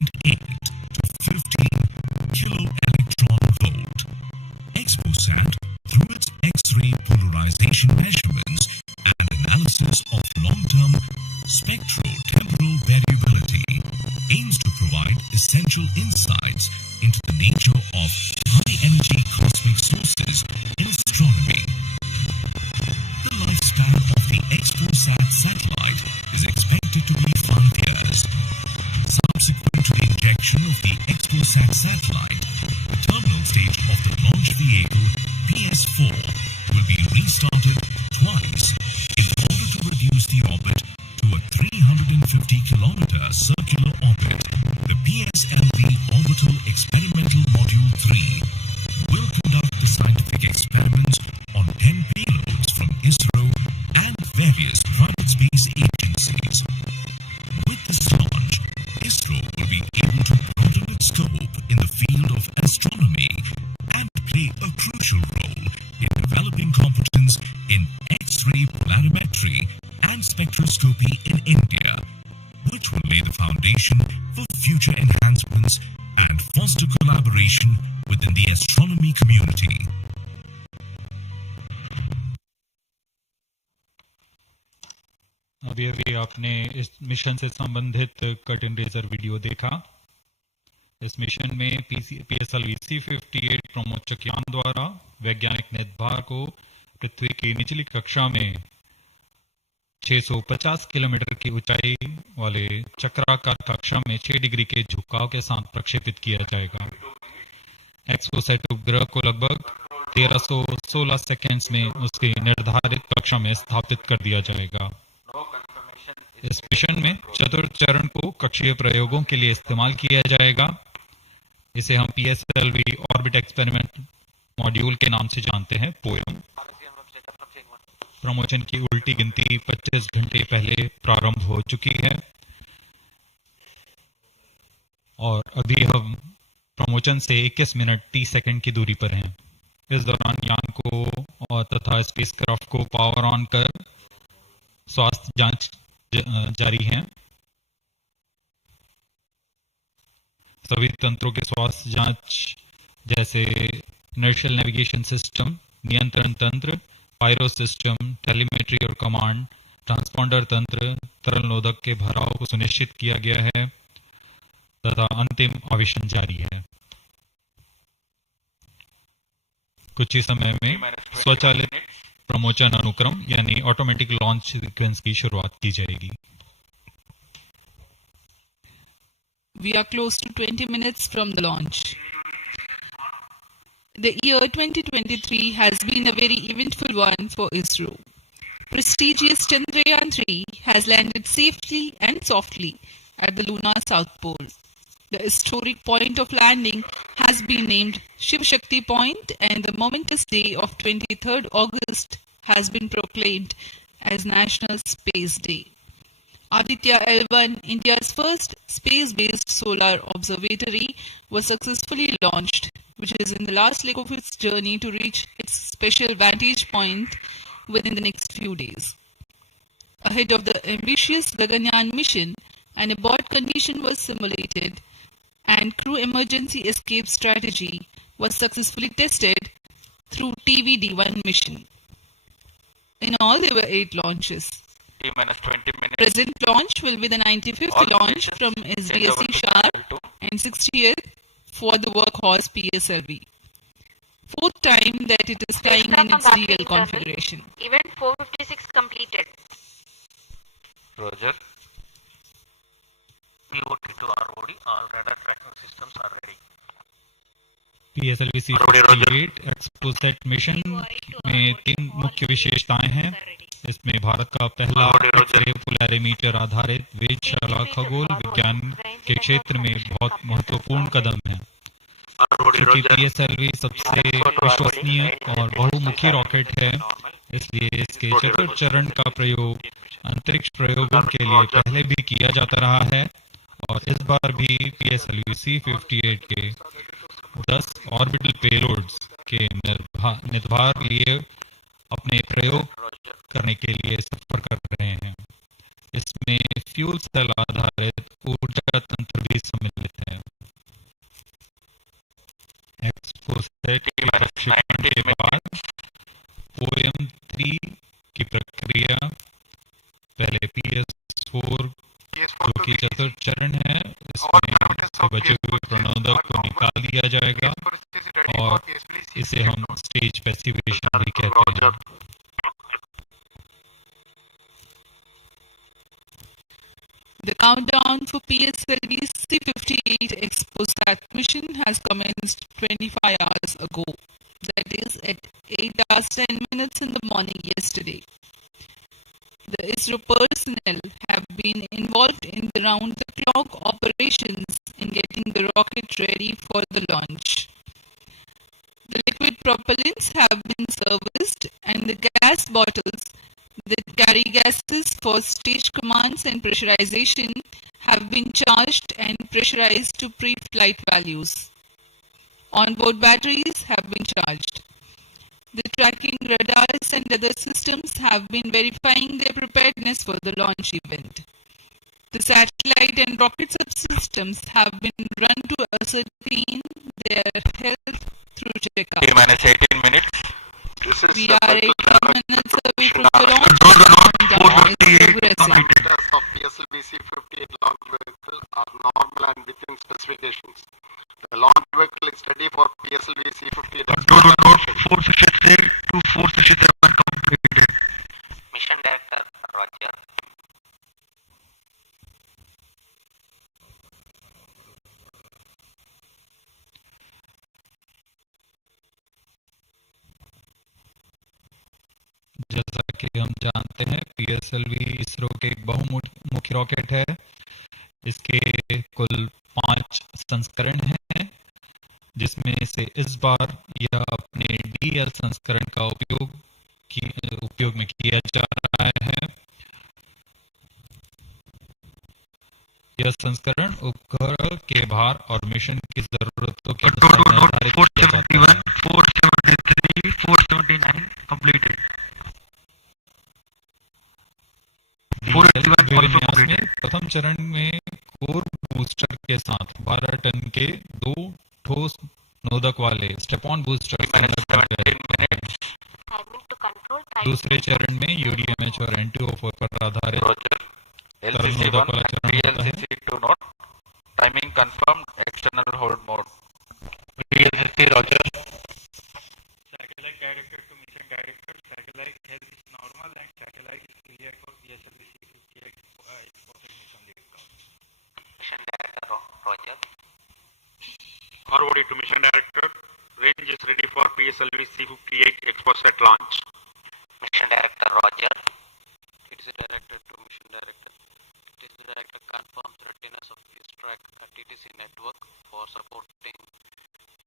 to 15 kilo electron volt. XPoSat, through its X-ray polarization measurements and analysis of long-term spectro-temporal variability, aims to provide essential insights into the nature of high-energy cosmic sources in astronomy. The lifespan of the XPoSat satellite is expected to be 5 years. Subsequent to the injection of the XPoSat satellite, the terminal stage of the launch vehicle PS4 will be restarted twice in order to reduce the orbit to a 350-kilometer circular orbit. The PSLV Orbital Experimental Module 3 will conduct the scientific experiments on 10 payloads from ISRO and various private space agencies. With this launch, ISRO will be able to broaden its scope in the field of astronomy and play a crucial role in developing competence in X-ray polarimetry and spectroscopy in India, which will lay the foundation for future enhancements and foster collaboration within the astronomy community. अभी अभी आपने इस mission से संबंधित cut and razor video देखा। इस mission में PSLV-C58 प्रमोचक यान द्वारा वैज्ञानिक निर्धार को पृथ्वी की निचली कक्षा में 650 किलोमीटर की ऊंचाई वाले चक्राकार कक्षा में 6 डिग्री के झुकाव के साथ प्रक्षेपित किया जाएगा। एक्सपोसैट उपग्रह को लगभग 1316 सेकेंड्स में उसकी निर्धारित कक्षा में स्थापित कर दिया जाएगा। इस मिशन में चतुर्थ चरण को कक्षीय प्रयोगों के लिए इस्तेमाल किया जाएगा। इसे हम PSLV ऑर्बिट एक्सपेरिमेंट मॉड्यूल के नाम से जानते हैं, पोयम। प्रमोशन की उल्टी गिनती 25 घंटे पहले प्रारंभ हो चुकी है और अभी हम प्रमोशन से 21 मिनट 30 सेकंड की दूरी पर हैं। इस दौरान यान को और तथा स्पेसक्राफ्ट को पावर ऑन कर स्वास्थ्य जांच जारी है। सभी तंत्रों के स्वास्थ्य जांच जैसे इनर्शियल नेविगेशन सिस्टम, नियंत्रण तंत्र, पायरो सिस्टम, टेलीमेट्री और कमांड, ट्रांसपॉन्डर तंत्र, तरल नोदक के भराव को सुनिश्चित किया गया है तथा अंतिम आवेशन जारी है। कुछ ही समय में स्वचालित प्रमोशन अनुक्रम यानी ऑटोमेटिक लॉन्च सीक्वेंस की शुरुआत की जाएगी। We are close to 20 minutes from the launch. The year 2023 has been a very eventful one for ISRO. Prestigious Chandrayaan-3 has landed safely and softly at the lunar south pole. The historic point of landing has been named Shiv Shakti Point, and the momentous day of 23rd August has been proclaimed as National Space Day. Aditya L1, India's first space-based solar observatory, was successfully launched, which is in the last leg of its journey to reach its special vantage point within the next few days. Ahead of the ambitious Gaganyaan mission, an abort condition was simulated and crew emergency escape strategy was successfully tested through TVD-1 mission. In all, there were 8 launches. T-20 minutes. Present launch will be the 95th launch from SDSC SHAR and 60th for the workhorse PSLV. 4th time that it is flying in its real configuration. Event 456 completed. Roger. POT to ROD, all radar tracking systems are ready. PSLV-C58 XPoSat mission में 3 मुख्य विशेषताएं हैं। इसमें भारत का पहला x-ray polarimeter आधारित वेधशाला खगोल विज्ञान के क्षेत्र में बहुत महत्वपूर्ण कदम है। क्योंकि PSLV सबसे विश्वसनीय और बहुमुखी रॉकेट है, इसलिए इसके चतुर्थ चरण का प्रयोग अंतरिक्ष प्रयोगों के लिए पहले भी किया जाता रहा है और इस बार भी PSLV-C58 के 10 ऑर्बिटल पेलोड्स के निर्धार लिए अपने प्रयोग करने के लिए सफर कर रहे हैं। इसमें फ्यूल सेल आधारित ऊर्जा तंत्र भी सम्मिलित दूसरा चरण है, इसमें से बचे हुए प्रणोदक को निकाल दिया जाएगा और इसे हम स्टेज पैसिवेशन भी कहते हैं। The countdown for PSLV-C58 XPoSat mission has commenced 25 hours ago, that is at 8 hours 10 minutes in the morning yesterday. The ISRO personnel have been involved in the round-the-clock operations in getting the rocket ready for the launch. The liquid propellants have been serviced and the gas bottles that carry gases for stage commands and pressurization have been charged and pressurized to pre-flight values. Onboard batteries have been charged. The tracking radars and other systems have been verifying their preparedness for the launch event. The satellite and rocket subsystems have been run to ascertain their health through checkup. T-18 minutes. We are 18 minutes away from the launch. Countdown is progressing. Parameters of PSLV-C58 launch vehicle are normal and within specifications. The launch vehicle is ready for PSLV-C58. Control node 466 to 467 completed. Mission Director, Roger. जैसा कि हम जानते हैं, PSLV ISRO के एक बहुमुखी rocket है। इसके कुल 5 संस्करण हैं, जिसमें से इस बार यह अपने DL संस्करण का उपयोग में किया जा रहा है। यह संस्करण उपग्रह के भार और मिशन की जरूरतों के अनुसार निर्धारित किया जाता है। 473, 479 completed. विन्यास में प्रथम चरण में कोर बूस्टर के साथ 12 टन के 2 ठोस नोदक वाले स्टेप-ऑन बूस्टर दूसरे चरण में UDMH और NTO4 पर आधारित तरल नोदक वाला चरण होता है। Timing confirmed. External hold mode. PSLC Roger. Satellite directed to mission director. Satellite health is normal and satellite is clear for PSLV-C58 mission vehicle. Mission Director, Roger. ROD to mission director. Range is ready for PSLV-C58 XPoSat launch. Mission Director, Roger. It is a director to mission director. It is the director confirms readiness of this track at TTC network for supporting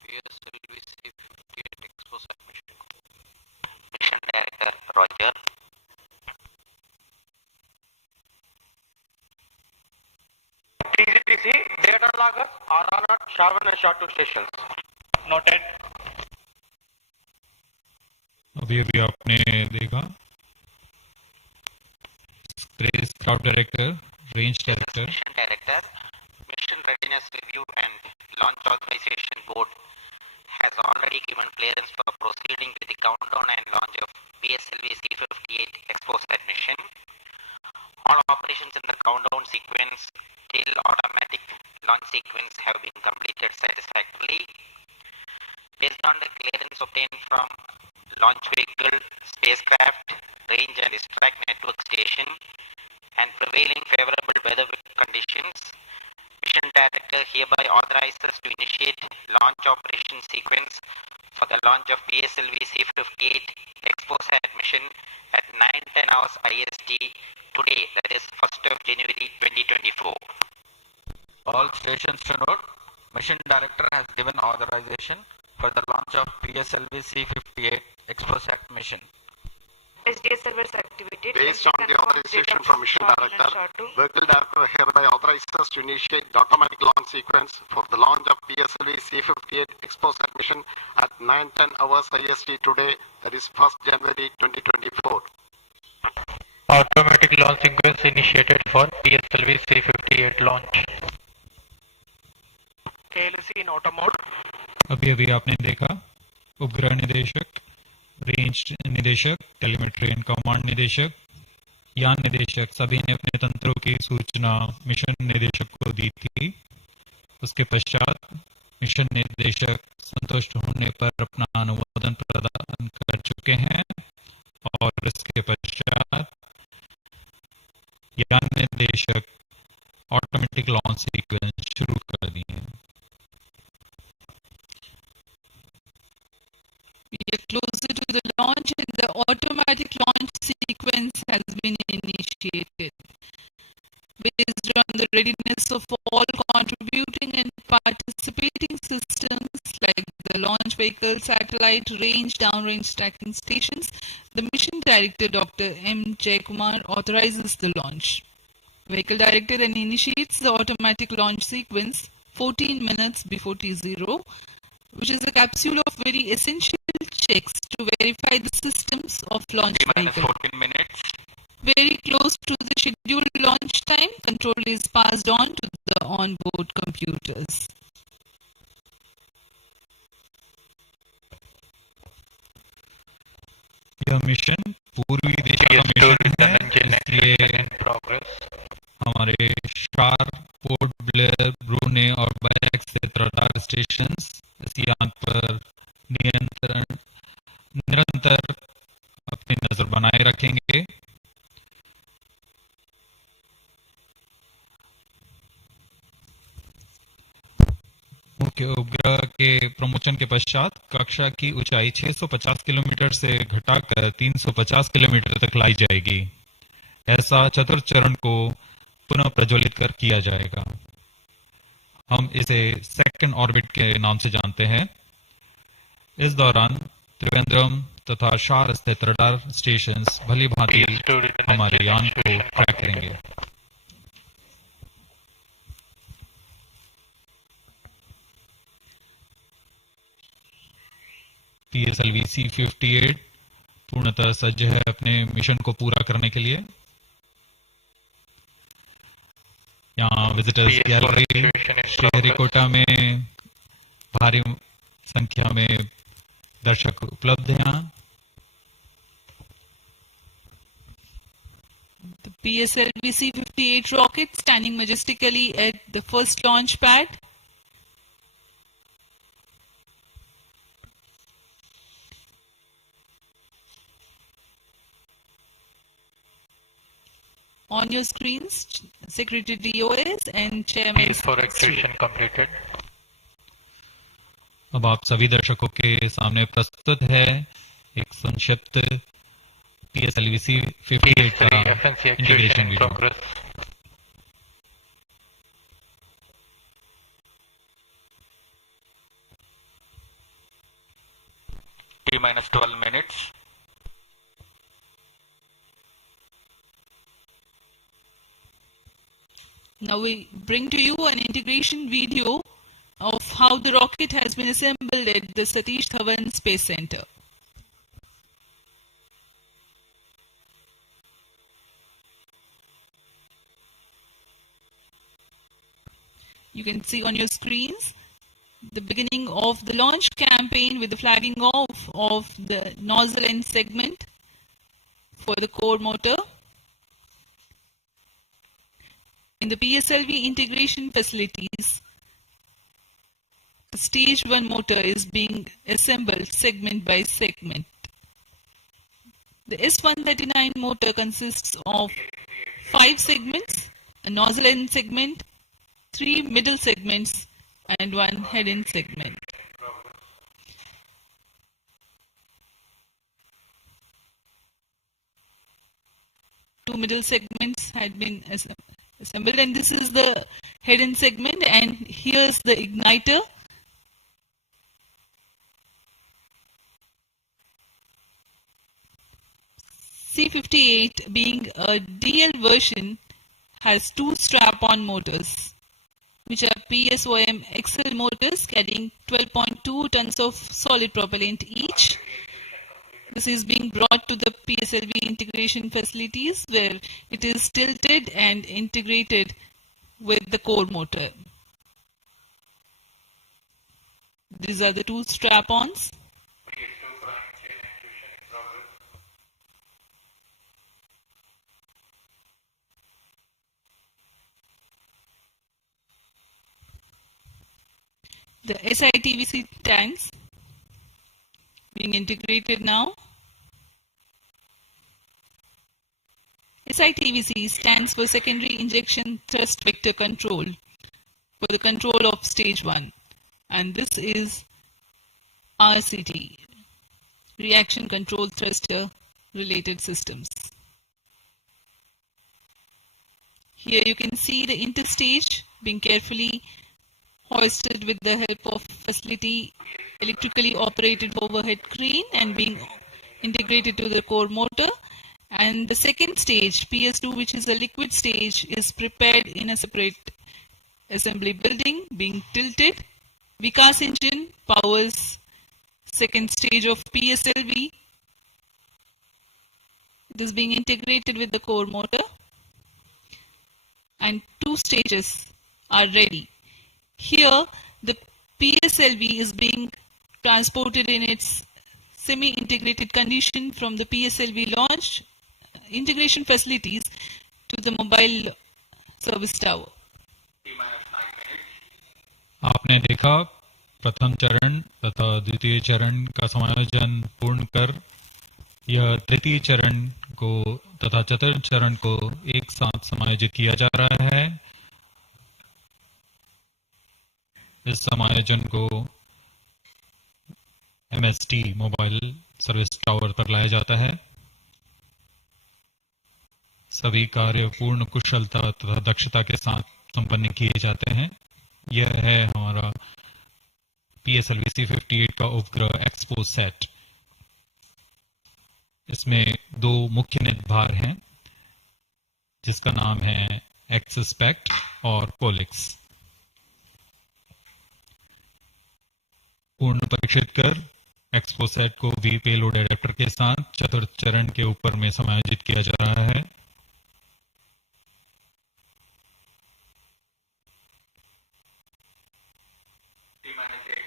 PSLV-C58 XPoSat mission. Mission Director, Roger. TTC data loggers are on at SHAR 1 and SHAR 2 stations. Noted. अभी आपने देखा spacecraft director, range director. Mission Director, Mission Readiness Review and Launch Authorization Board has already given clearance for proceeding with the countdown and launch of PSLV-C58 XPoSat mission. All operations in the countdown sequence till automatic launch sequence have been completed satisfactorily. Based on the clearance obtained from launch vehicle, spacecraft, range and distract network station and prevailing favorable weather conditions, Mission Director hereby authorizes to initiate launch operation sequence for the launch of PSLV-C58 XPoSat mission at 9:10 hours IST today, that is 1st of January 2024. All stations to note, Mission Director has given authorization for the launch of PSLV-C58 XPoSat mission. SDSC servers activated. Based on the authorization from Mission Director, Vehicle Director hereby authorizes to initiate the automatic launch sequence for the launch of PSLV-C58 XPoSat mission at 9:10 hours IST today, that is 1st January 2024. Automatic launch sequence initiated for PSLV-C58 launch. KLC in auto mode. अभी आपने देखा उपग्रह निदेशक, range निदेशक, telemetry and command निदेशक, यान निदेशक सभी ने अपने तंत्रों की सूचना मिशन निदेशक को दी थी। उसके पश्चात मिशन निदेशक संतुष्ट होने पर अपना अनुमोदन प्रदान कर चुके हैं और इसके पश्चात यान निदेशक ऑटोमेटिक लॉन्च सीक्वेंस शुरू कर दिए हैं। We are closer to the launch and the automatic launch sequence has been initiated. Based on the readiness of all contributing and participating systems like the launch vehicle, satellite, range, downrange tracking stations, the mission director Dr. M. Jaikumar authorizes the launch. Vehicle director then initiates the automatic launch sequence 14 minutes before T0, which is a capsule of very essential checks to verify the systems of launch vehicle. 14 minutes. Very close to the scheduled launch time, control is passed on to the onboard computers. यह mission पूर्वी दिशा का mission है, इसलिए हमारे शार, port Blair, ब्रूने और back से radar station इस यान पर निरंतर अपनी नजर बनाए रखेंगे। मुख्य उपग्रह के प्रमोशन के पश्चात कक्षा की ऊंचाई 650 किलोमीटर से घटाकर 350 किलोमीटर तक लाई जाएगी। ऐसा चतुर्थ चरण को पुनः प्रज्वलित कर किया जाएगा। हम इसे सेकंड ऑर्बिट के नाम से जानते हैं। इस दौरान त्रिवेंद्रम तथा शार स्थित रडार स्टेशन भली भांति हमारे यान को ट्रैक करेंगे। PSLV-C58 पूर्णतः सज्ज है अपने मिशन को पूरा करने के लिए। यहाँ विजिटर्स गैलरी श्रीहरिकोटा में भारी संख्या में दर्शक उपलब्ध हैं। यहाँ The PSLV-C58 rocket standing majestically at the first launch pad. On your screens, Secretary DOS and Chairman. for execution completed. अब आप सभी दर्शकों के सामने प्रस्तुत है एक संक्षिप्त PSLV-C58 का integration video. T-12 minutes. Now we bring to you an integration video of how the rocket has been assembled at the Satish Dhawan Space Center. You can see on your screens the beginning of the launch campaign with the flagging off of the nozzle end segment for the core motor. In the PSLV integration facilities, the stage 1 motor is being assembled segment by segment. The S139 motor consists of 5 segments, a nozzle end segment, 3 middle segments and 1 head end segment. Two middle segments had been assembled, and this is the head end segment, and here's the igniter. C58 being a DL version has 2 strap-on motors, which are PSOM XL motors carrying 12.2 tons of solid propellant each. This is being brought to the PSLV integration facilities where it is tilted and integrated with the core motor. These are the 2 strap-ons. The SITVC tanks being integrated now. SITVC stands for Secondary Injection Thrust Vector Control for the control of stage 1, and this is RCT, Reaction Control Thruster Related Systems. Here you can see the interstage being carefully hoisted with the help of facility electrically operated overhead crane and being integrated to the core motor. And the second stage, PS2, which is a liquid stage, is prepared in a separate assembly building being tilted. Vikas engine powers second stage of PSLV. It is being integrated with the core motor, and 2 stages are ready. Here the PSLV is being transported in its semi-integrated condition from the PSLV launch integration facilities to the mobile service tower. आपने देखा प्रथम चरण तथा द्वितीय चरण का समायोजन पूर्ण कर यह तृतीय चरण को तथा चतुर्थ चरण को एक साथ समायोजित किया जा रहा है। इस समायोजन को MST मोबाइल सर्विस टावर पर लाया जाता है। सभी कार्य पूर्ण कुशलता तथा दक्षता के साथ संपन्न किए जाते हैं। यह है हमारा PSLV-C58 का उपग्रह XPoSat। इसमें 2 मुख्य नितभार हैं जिसका नाम है XSPECT और POLIX। पूर्ण परीक्षित कर XPoSat को भी पेलोड एडेप्टर के साथ चतुर्थ चरण के ऊपर में समायोजित किया जा रहा है।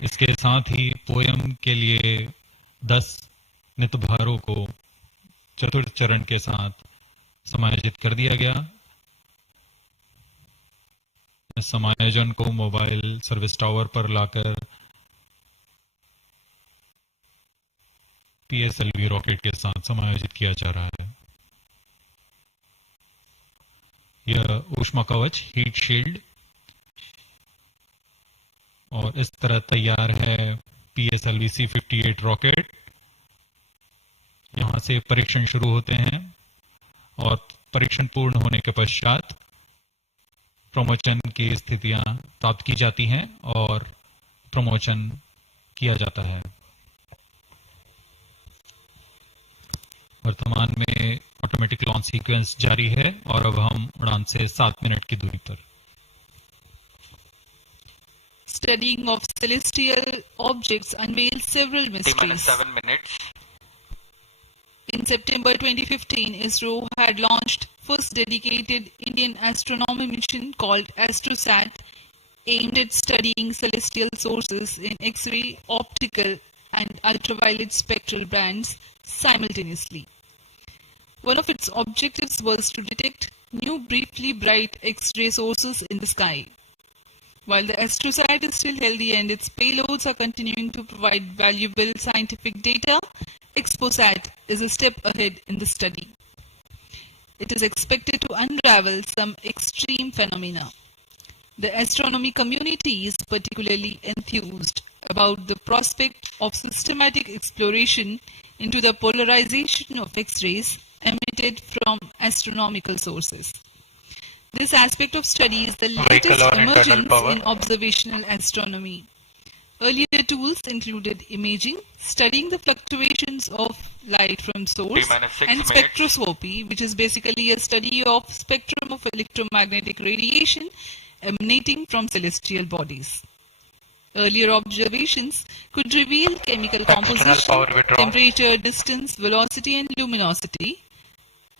इसके साथ ही पोयम के लिए 10 नितभारों को चतुर्थ चरण के साथ समायोजित कर दिया गया। इस समायोजन को मोबाइल सर्विस टावर पर लाकर PSLV रॉकेट के साथ समायोजित किया जा रहा है। यह ऊष्मा कवच हीट शील्ड और इस तरह तैयार है PSLV-C58 रॉकेट। यहां से परीक्षण शुरू होते हैं और परीक्षण पूर्ण होने के पश्चात प्रमोशन की स्थितियां प्राप्त की जाती हैं और प्रमोशन किया जाता है। वर्तमान में ऑटोमेटिक लॉन्च सीक्वेंस जारी है और अब हम उड़ान से 7 मिनट की दूरी पर। Studying of celestial objects unveils several mysteries. 7 minutes. In September 2015, ISRO had launched first dedicated Indian astronomy mission called AstroSat, aimed at studying celestial sources in X-ray, optical, and ultraviolet spectral bands simultaneously. One of its objectives was to detect new briefly bright X-ray sources in the sky. While the AstroSat is still healthy and its payloads are continuing to provide valuable scientific data, XPoSat is a step ahead in the study. It is expected to unravel some extreme phenomena. The astronomy community is particularly enthused about the prospect of systematic exploration into the polarization of X-rays emitted from astronomical sources. This aspect of study is the latest emergence in observational astronomy. Earlier tools included imaging, studying the fluctuations of light from source, and spectroscopy, which is basically a study of spectrum of electromagnetic radiation emanating from celestial bodies. Earlier observations could reveal chemical composition, temperature, distance, velocity, and luminosity.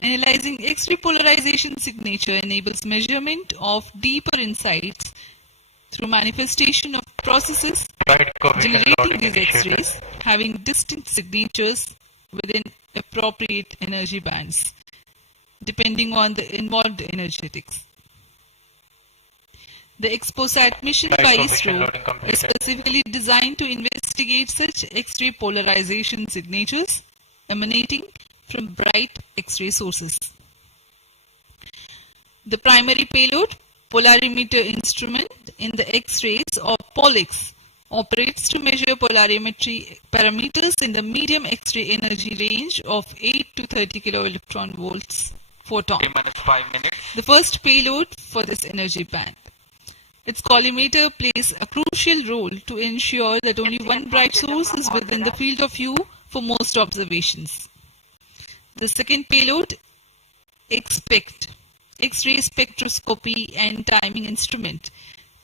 Analyzing X-ray polarization signature enables measurement of deeper insights through manifestation of processes generating these X-rays having distinct signatures within appropriate energy bands, depending on the involved energetics. The XPoSat mission by ISRO is specifically designed to investigate such X-ray polarization signatures emanating from bright X-ray sources. The primary payload, polarimeter instrument in the X-rays or POLIX, operates to measure polarimetry parameters in the medium X-ray energy range of 8 to 30 kiloelectron volts photon. The first payload for this energy band. Its collimator plays a crucial role to ensure that only one bright source is within the field of view for most observations. The second payload, XPECT, X-ray spectroscopy and timing instrument,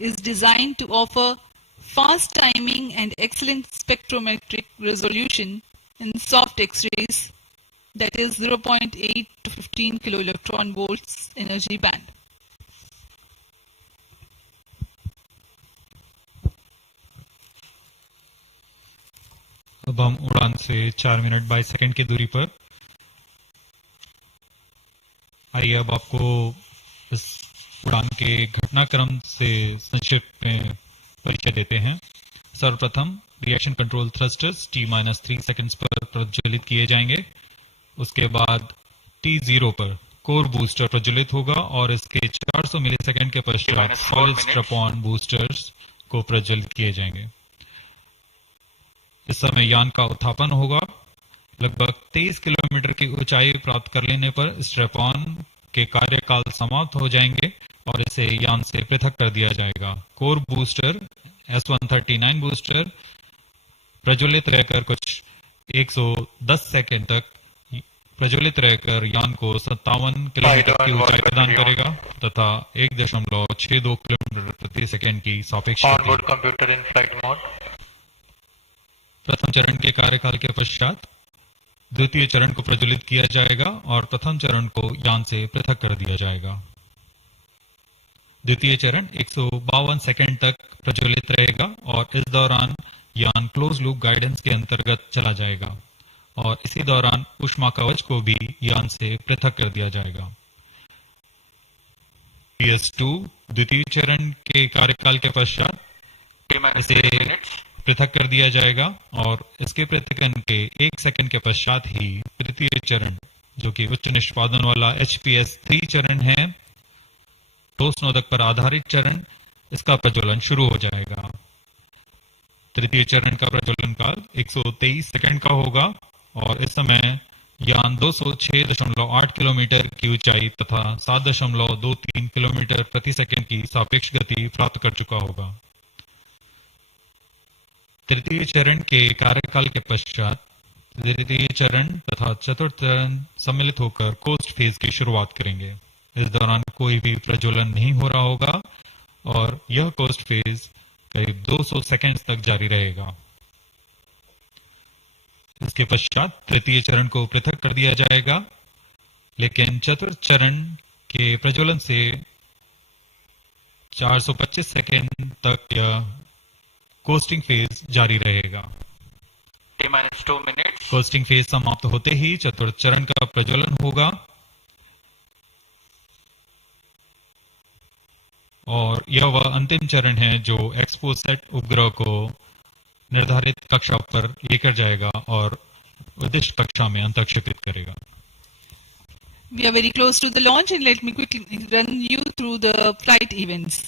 is designed to offer fast timing and excellent spectrometric resolution in soft X-rays, that is 0.8 to 15 kiloelectron volts energy band. अब हम उड़ान से 4 minute 22 second की दूरी पर। आइए अब आपको इस उड़ान के घटनाक्रम से संक्षिप्त में परिचय देते हैं। सर्वप्रथम reaction control thrusters T-3 seconds पर प्रज्वलित किए जाएंगे। उसके बाद T0 पर कोर बूस्टर प्रज्वलित होगा और इसके 400 मिलीसेकंड के पश्चात सॉलिड स्ट्रैप-ऑन बूस्टर्स को प्रज्वलित किए जाएंगे। इस समय यान का उत्थापन होगा। लगभग 23 किलोमीटर की ऊंचाई प्राप्त कर लेने पर स्ट्रैप-ऑन के कार्यकाल समाप्त हो जाएंगे और इसे यान से पृथक कर दिया जाएगा। कोर बूस्टर S139 बूस्टर प्रज्वलित रहकर कुछ 110 सेकंड तक प्रज्वलित रहकर यान को 57 किलोमीटर की ऊंचाई प्रदान करेगा तथा 1.62 किलोमीटर प्रति सेकंड की सापेक्ष प्रथम चरण के कार्यकाल के पश्चात द्वितीय चरण को प्रज्वलित किया जाएगा और प्रथम चरण को यान से पृथक कर दिया जाएगा। द्वितीय चरण 152 सेकंड तक प्रज्वलित रहेगा और इस दौरान यान क्लोज लूप गाइडेंस के अंतर्गत चला जाएगा और इसी दौरान ऊष्मा कवच को भी यान से पृथक कर दिया जाएगा। PS2 द्वितीय चरण के कार्यकाल के पश्चात इसे पृथक कर दिया जाएगा और इसके पृथकन के 1 सेकंड के पश्चात ही तृतीय चरण, जो कि उच्च निष्पादन वाला HPS3 चरण है, ठोस नोदक पर आधारित चरण, इसका प्रज्वलन शुरू हो जाएगा। तृतीय चरण का प्रज्वलन काल 123 सेकंड का होगा और इस समय यान 206.8 किलोमीटर की ऊंचाई तथा 7.23 किलोमीटर प्रति सेकंड की सापेक्ष गति प्राप्त कर चुका होगा। तृतीय चरण के कार्यकाल के पश्चात तृतीय चरण तथा चतुर्थ चरण सम्मिलित होकर कोस्ट फेज की शुरुआत करेंगे। इस दौरान कोई भी प्रज्वलन नहीं हो रहा होगा और यह कोस्ट फेज करीब 200 सेकंड्स तक जारी रहेगा। इसके पश्चात तृतीय चरण को पृथक कर दिया जाएगा, लेकिन चतुर्थ चरण के प्रज्वलन से 425 सेकंड तक यह कोस्टिंग फेज जारी रहेगा। T-2 minute. कोस्टिंग फेज समाप्त होते ही चतुर्थ चरण का प्रज्वलन होगा और यह वह अंतिम चरण है जो XPoSat उपग्रह को निर्धारित कक्षा पर लेकर जाएगा और उद्दिष्ट कक्षा में अंतःक्षेपित करेगा। We are very close to the launch and let me quickly run you through the flight events.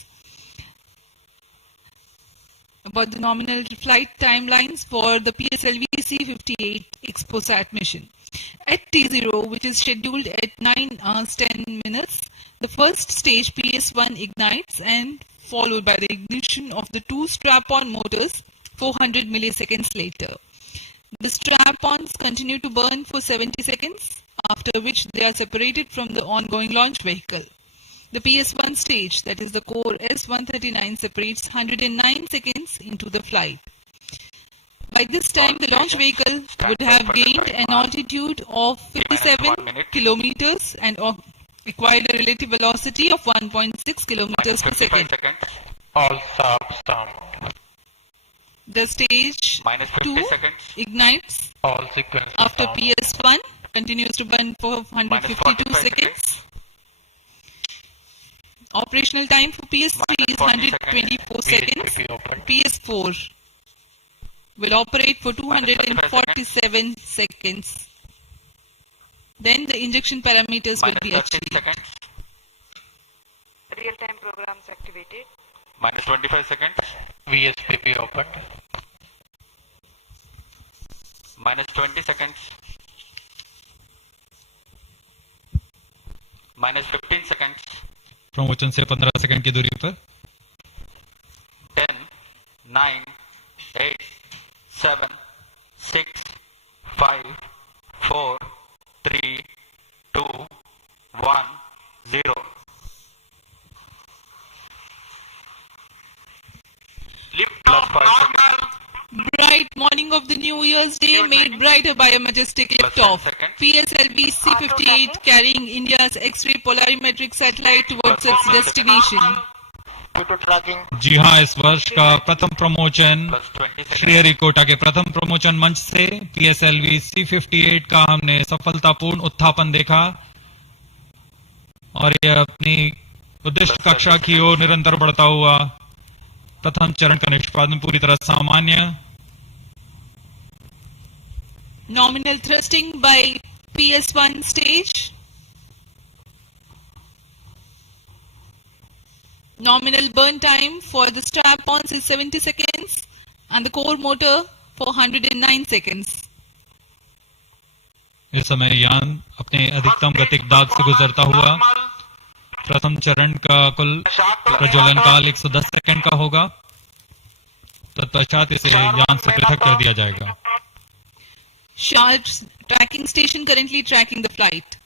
About the nominal flight timelines for the PSLV-C58 XPoSat mission. At T0, which is scheduled at 9 hours 10 minutes, the first stage PS1 ignites and followed by the ignition of the two strap-on motors 400 milliseconds later. The strap-ons continue to burn for 70 seconds, after which they are separated from the ongoing launch vehicle. The PS1 stage, that is the core S139, separates 109 seconds into the flight. By this time, the launch vehicle would have gained an altitude of 57 kilometers and acquired a relative velocity of 1.6 kilometers per second. All stop. The stage 2 ignites All sequence after PS1 continues to burn for 152 seconds. Operational time for PS3 is 124 seconds. PS4 will operate for 247 seconds. Then the injection parameters will be achieved. Real-time programs activated. Minus 25 seconds. VSPP opened. Minus 20 seconds. Minus 15 seconds. Promotion से 15 second की दूरी पर 10, 9, 8, 7, 6, 5, 4, 3, 2, 1, 0. Lift-off normal. Bright morning of the New Year's Day made brighter by a majestic liftoff. PSLV-C58 carrying India's X-ray polarimetric satellite towards its destination. जी हाँ, इस वर्ष का प्रथम promotion Sriharikota के प्रथम प्रमोशन मंच से PSLV-C58 का हमने सफलतापूर्ण उत्थापन देखा और यह अपनी उद्दिष्ट कक्षा की ओर निरंतर बढ़ता हुआ प्रथम चरण का निष्पादन पूरी तरह सामान्य. Nominal thrusting by PS1 stage. Nominal burn time for the strap-ons is 70 seconds and the core motor for 109 seconds. इस समय यान अपने अधिकतम गतिक दाब से गुजरता हुआ प्रथम चरण का कुल प्रज्वलन काल 110 सेकंड का होगा. तत्पश्चात इसे यान से पृथक कर दिया जाएगा. SHAR tracking station currently tracking the flight.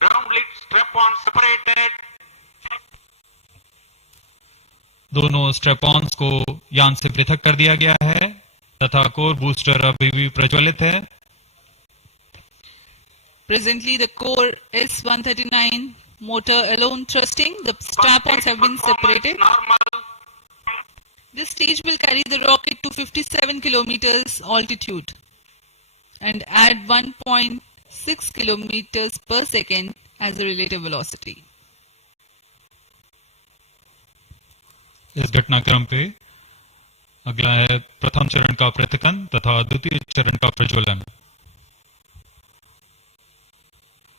Ground lid strap-on separated. दोनों स्ट्रैप-ऑन्स को यान से पृथक कर दिया गया है तथा कोर बूस्टर अभी भी प्रज्वलित है. Presently the core S139 motor alone thrusting. The strap-ons have been separated. This stage will carry the rocket to 57 kilometers altitude and add 1.6 kilometers per second as a relative velocity. इस घटनाक्रम पे अगला है प्रथम चरण का पृथकन तथा द्वितीय चरण का प्रज्वलन.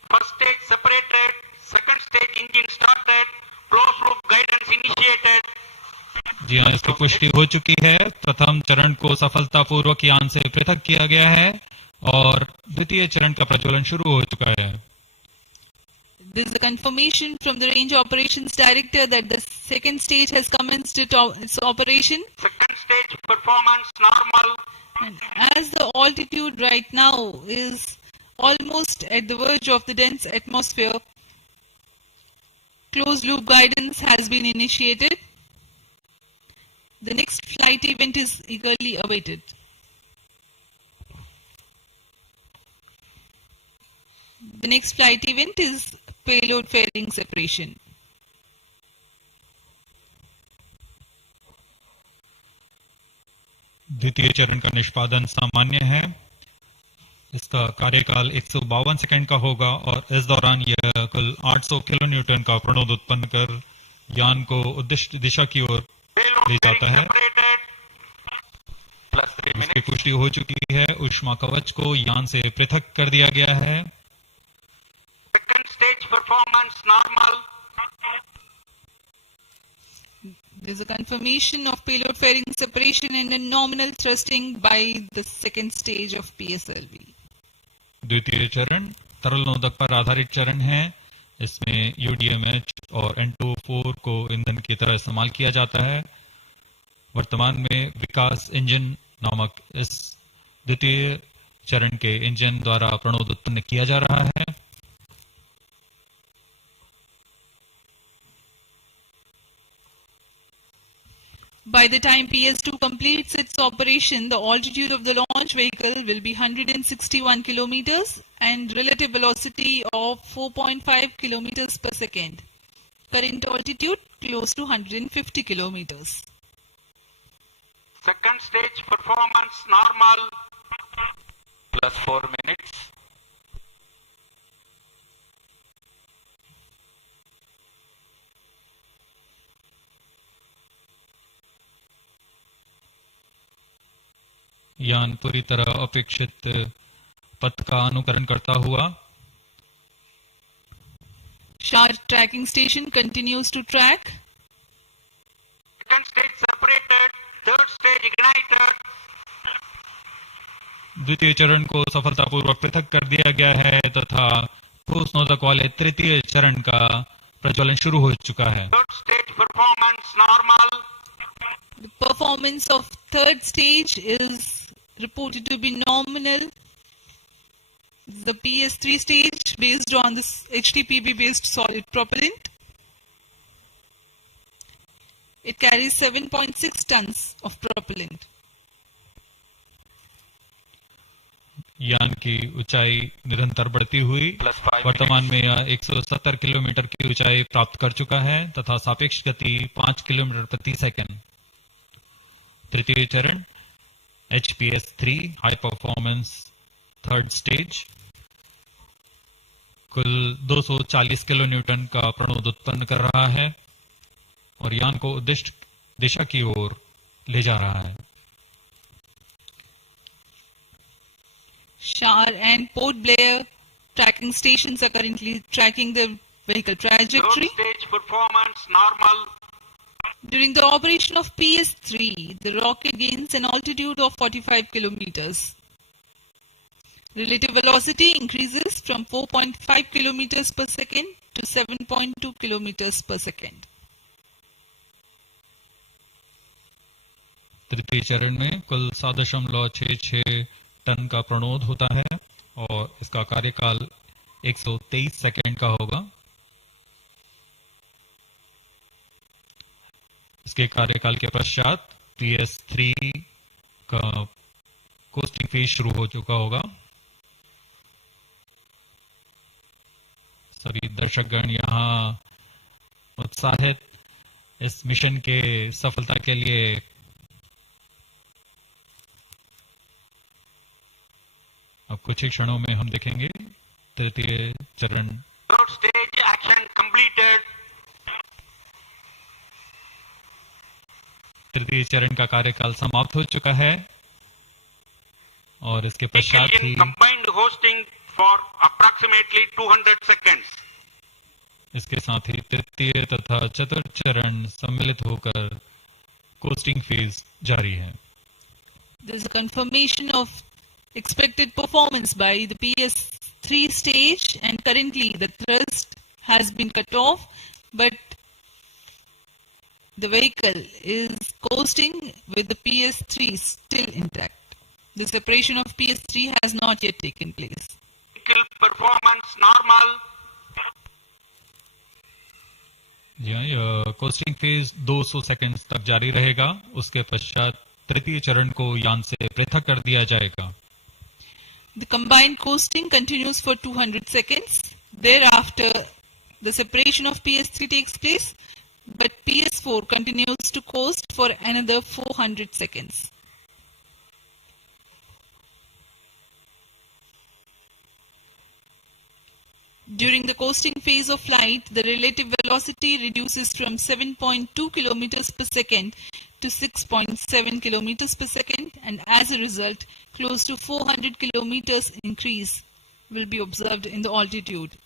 First stage separated. Second stage engine started. Closed loop guidance initiated. जी हाँ, इसकी पुष्टि हो चुकी है. प्रथम चरण को सफलतापूर्वक यान से पृथक किया गया है और द्वितीय चरण का प्रज्वलन शुरू हो चुका है. This is a confirmation from the Range Operations Director that the second stage has commenced its operation. Second stage performance normal. And as the altitude right now is almost at the verge of the dense atmosphere, closed loop guidance has been initiated. The next flight event is eagerly awaited. The next flight event is payload fairing separation. द्वितीय चरण का निष्पादन सामान्य है. इसका कार्यकाल 152 second का होगा और इस दौरान यह कुल 800 किलोन्यूटन का प्रणोद उत्पन्न कर यान को उद्दिष्ट दिशा की ओर ले जाता है. इसकी पुष्टि हो चुकी है. ऊष्मा कवच को यान से पृथक कर दिया गया है. Second stage performance normal. There is a confirmation of payload fairing separation and a nominal thrusting by the second stage of PSLV. द्वितीय चरण तरल नोदक पर आधारित चरण है. इसमें UDMH और N24 को ईंधन की तरह इस्तेमाल किया जाता है. वर्तमान में विकास इंजन नामक इस द्वितीय चरण के इंजन द्वारा प्रणोद उत्पन्न किया जा रहा है. By the time PS2 completes its operation, the altitude of the launch vehicle will be 161 kilometers and relative velocity of 4.5 kilometers per second. Current altitude close to 150 kilometers. Second stage performance normal. Plus 4 minutes. यान पूरी तरह अपेक्षित पथ का अनुकरण करता हुआ SHAR tracking station continues to track. Second stage separated, third stage ignited. द्वितीय चरण को सफलतापूर्वक पृथक कर दिया गया है तथा ठोस नोदक वाले तृतीय चरण का प्रज्वलन शुरू हो चुका है। Third stage performance normal. The performance of third stage is reported to be nominal. The PS3 stage based on this HTPB based solid propellant. It carries 7.6 tons of propellant. यान की ऊंचाई निरंतर बढ़ती हुई वर्तमान में यह 170 किलोमीटर की ऊंचाई प्राप्त कर चुका है तथा सापेक्ष गति 5 किलोमीटर प्रति सेकंड। तृतीय चरण HPS3 high performance third stage कुल 240 किलो न्यूटन का प्रणोद उत्पन्न कर रहा है और यान को उद्दिष्ट दिशा की ओर ले जा रहा है। SHAR and Port Blair tracking stations are currently tracking the vehicle trajectory. Third stage performance normal. During the operation of PS3, the rocket gains an altitude of 45 kilometers. Relative velocity increases from 4.5 kilometers per second to 7.2 kilometers per second. तृतीय चरण में कुल 7.66 ton का प्रणोद होता है और इसका कार्यकाल 123 सेकंड का होगा। इसके कार्यकाल के पश्चात PS3 का कोस्टिंग फेज शुरू हो चुका होगा। सभी दर्शकगण यहाँ उत्साहित इस मिशन के सफलता के लिए अब कुछ ही क्षणों में हम देखेंगे तृतीय चरण। Third stage action completed. तृतीय चरण का कार्यकाल समाप्त हो चुका है और इसके पश्चात ही combined hosting for approximately 200 seconds. इसके साथ ही तृतीय तथा चतुर्थ चरण सम्मिलित होकर कोस्टिंग फेज जारी है। There is a confirmation of expected performance by the PS3 stage and currently the thrust has been cut off but the vehicle is coasting with the PS3 still intact. The separation of PS3 has not yet taken place. Vehicle performance normal. यह costing phase 200 second तक जारी रहेगा। उसके पश्चात तृतीय चरण को यान से पृथक कर दिया जाएगा। The combined coasting continues for 200 seconds. Thereafter, the separation of PS3 takes place, but PS4 continues to coast for another 400 seconds. During the coasting phase of flight, the relative velocity reduces from 7.2 kilometers per second to 6.7 kilometers per second, and as a result, close to 400 kilometers increase will be observed in the altitude.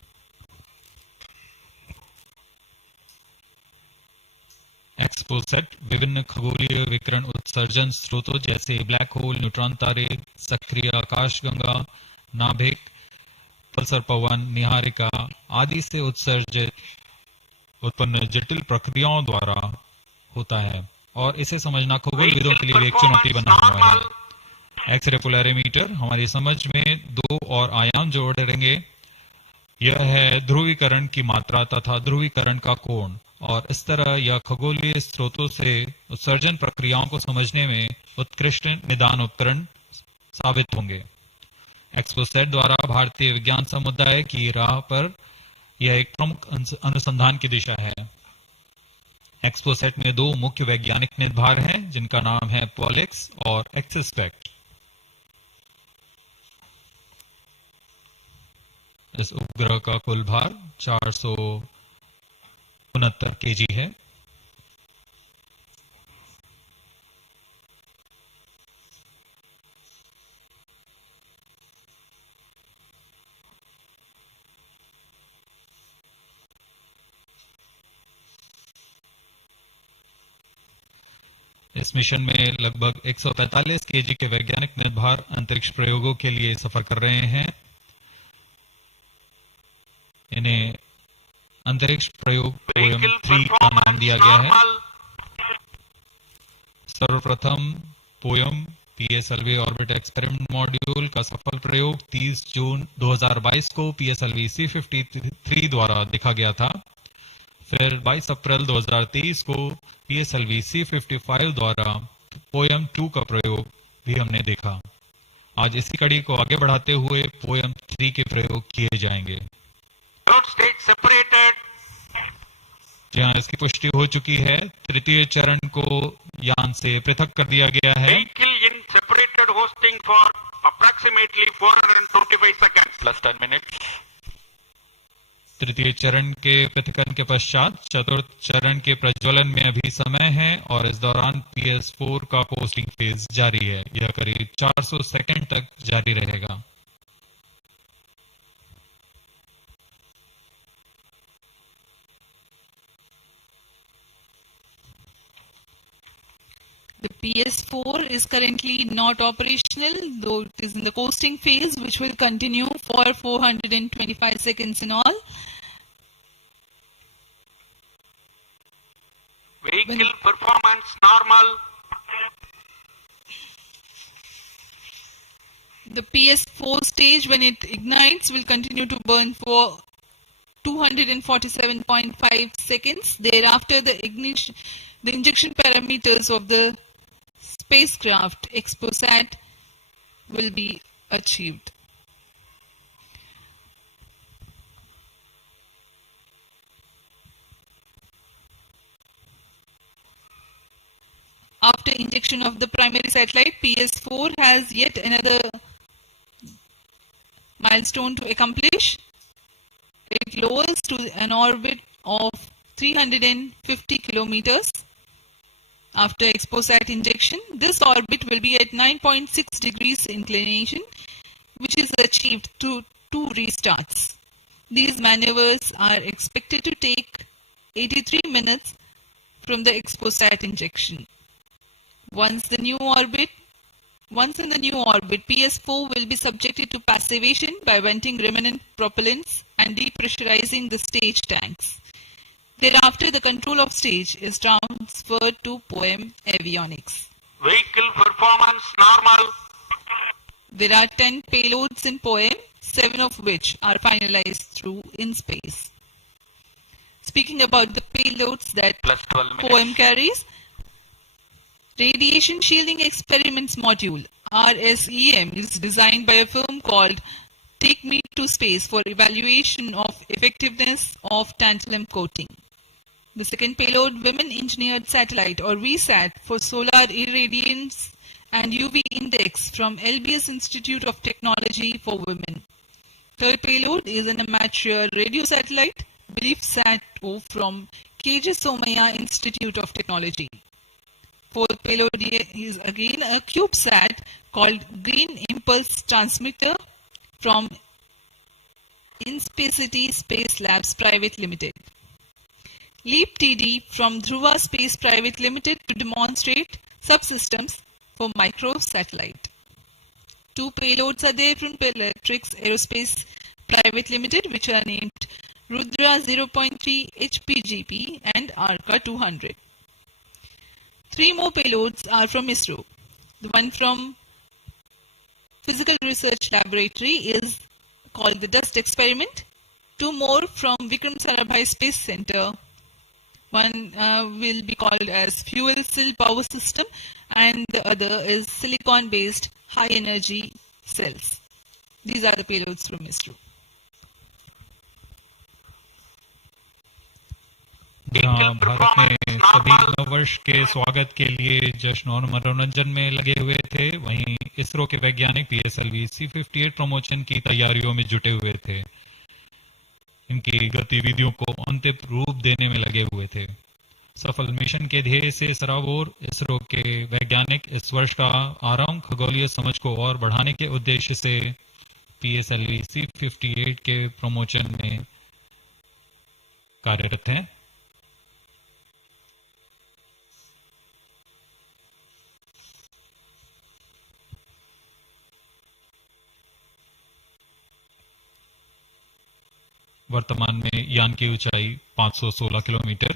XPoSat विभिन्न खगोलीय विकिरण उत्सर्जन स्रोतों जैसे black hole, neutron तारे, सक्रिय आकाशगंगा, नाभिक, पल्सर पवन, निहारिका आदि से उत्सर्जित उत्पन्न जटिल प्रक्रियाओं द्वारा होता है और इसे समझना खगोलविदों के लिए एक चुनौती बना हुआ है। एक्सरे पोलैरिमीटर हमारी समझ में दो और आयाम जोड़ देंगे। यह है ध्रुवीकरण की मात्रा तथा ध्रुवीकरण का कोण और इस तरह यह खगोलीय स्रोतों से उत्सर्जन प्रक्रियाओं को समझने में उत्कृष्ट निदान उपकरण साबित होंगे। एक्सपोसैट द्वारा भारतीय विज्ञान समुदाय की राह पर यह एक प्रमुख अनुसंधान की दिशा है। एक्सपोसैट में दो मुख्य वैज्ञानिक निर्धार हैं जिनका नाम है पॉलिक्स और एक्सस्पेक्ट। इस उपग्रह का कुल भार 469 केजी है। इस मिशन में लगभग 145 केजी के वैज्ञानिक निर्भर अंतरिक्ष प्रयोगों के लिए सफर कर रहे हैं। इन्हें अंतरिक्ष प्रयोग पोयम 3 का नाम दिया गया है। सर्वप्रथम poem PSLV orbit experiment module का सफल प्रयोग 30 जून 2022 को PSLV-C58 द्वारा देखा गया था। फिर 22 अप्रैल 2023 को PSLV-C55 द्वारा पोयम 2 का प्रयोग भी हमने देखा। आज इसी कड़ी को आगे बढ़ाते हुए पोयम 3 के प्रयोग किए जाएंगे। जहां इसकी पुष्टि हो चुकी है, तृतीय चरण को यान से पृथक कर दिया गया है। Separated hosting for approximately 425 seconds plus 10 minutes. तृतीय चरण के पृथक्करण के पश्चात चतुर्थ चरण के प्रज्वलन में अभी समय है और इस दौरान PS4 का पोस्टिंग फेज जारी है। यह करीब 400 सेकंड तक जारी रहेगा। The PS4 is currently not operational, though it is in the coasting phase, which will continue for 425 seconds in all. Vehicle performance normal. The PS4 stage, when it ignites, will continue to burn for 247.5 seconds. Thereafter, the injection parameters of the spacecraft XPoSat will be achieved. After injection of the primary satellite, PS4 has yet another milestone to accomplish. It lowers to an orbit of 350 kilometers. After XPoSat injection, this orbit will be at 9.6 degrees inclination, which is achieved through 2 restarts. These maneuvers are expected to take 83 minutes from the XPoSat injection. Once in the new orbit, PS4 will be subjected to passivation by venting remnant propellants and depressurizing the stage tanks. Thereafter, the control of stage is transferred to POEM avionics. Vehicle performance normal. There are 10 payloads in POEM, 7 of which are finalized through in space. Speaking about the payloads that POEM carries, Radiation Shielding Experiments Module RSEM is designed by a firm called Take Me to Space for evaluation of effectiveness of tantalum coating. The second payload, Women Engineered Satellite or VSAT for solar irradiance and UV index from LBS Institute of Technology for Women. Third payload is an amateur radio satellite, BeliefSat-O from KJ Somaya Institute of Technology. Fourth payload is again a CubeSat called Green Impulse Transmitter from Inspacity Space Labs Private Limited. LEAP TD from Dhruva Space Private Limited to demonstrate subsystems for microsatellite. 2 payloads are there from Electrics Aerospace Private Limited, which are named Rudra 0.3 HPGP and Arca 200. 3 more payloads are from ISRO. The one from Physical Research Laboratory is called the Dust Experiment. 2 more from Vikram Sarabhai Space Center. One will be called as Fuel Cell Power System and the other is silicon based high energy cells. These are the payloads from ISRO. जहां भारत में सभी नववर्ष के स्वागत के लिए जश्न और मनोरंजन में लगे हुए थे, वहीं इसरो के वैज्ञानिक PSLV-C58 प्रमोशन की तैयारियों में जुटे हुए थे। इनकी गतिविधियों को अंतिम रूप देने में लगे हुए थे। सफल मिशन के ध्येय से सराबोर इसरो के वैज्ञानिक इस वर्ष का आरंभ खगोलीय समझ को और बढ़ाने के उद्देश्य से PSLV-C58 के प्रमोशन में कार्यरत हैं। वर्तमान में यान की ऊंचाई 516 किलोमीटर।